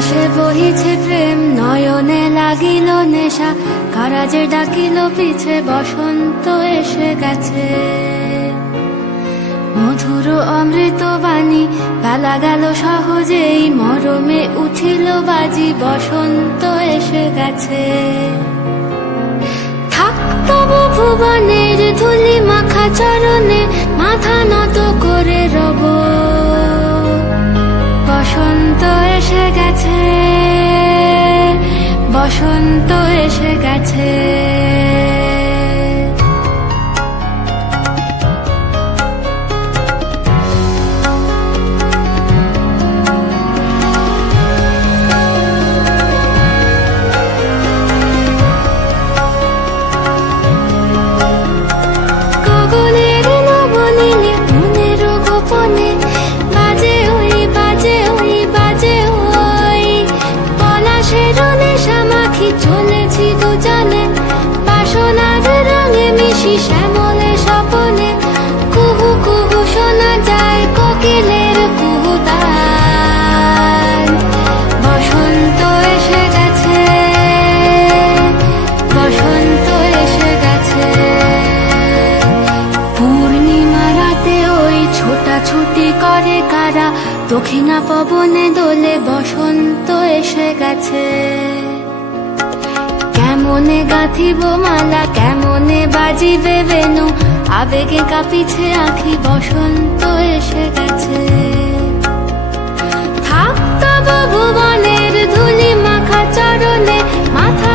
আকাশে বহিছে প্রেম, নয়নে লাগিল নেশা, কারাজে ডাকিল পিছে, বসন্ত এসে গেছে। মধুর অমৃত বাণী, বেলা গেল সহজেই, মরমে উঠিল বাজি, বসন্ত এসে গেছে। থাক তবু ভুবনের ধুলি মাখা চরণে, মাথা নত করে রব, বসন্ত এসে গেছে, বসন্ত এসে গেছে। গগনের নবনীলে মনের গোপনে, বাজে ওই বাজে ওই বাজে ওই, পলাশের নেশা মাখি চলেছি দুজনে, বাসনার রঙে মিশি শ্যামলে স্বপনে, কুহু কুহু শোনা যায় কোকিলের কুহুতান। বসন্ত এসে গেছে, বসন্ত এসে গেছে। পূর্ণিমা রাতে ওই ছোটাছুটি করে কারা, দক্ষিণা পবনে দোলে, বসন্ত এসে গেছে। কেমনে গাঁথিব মালা, কেমনে বাজিবে বেনু, আবেগে কাঁপিছে আঁখি, বসন্ত এসে গেছে। থাক তবু ভুবনের ধুলি মাখা চরণে, মাথা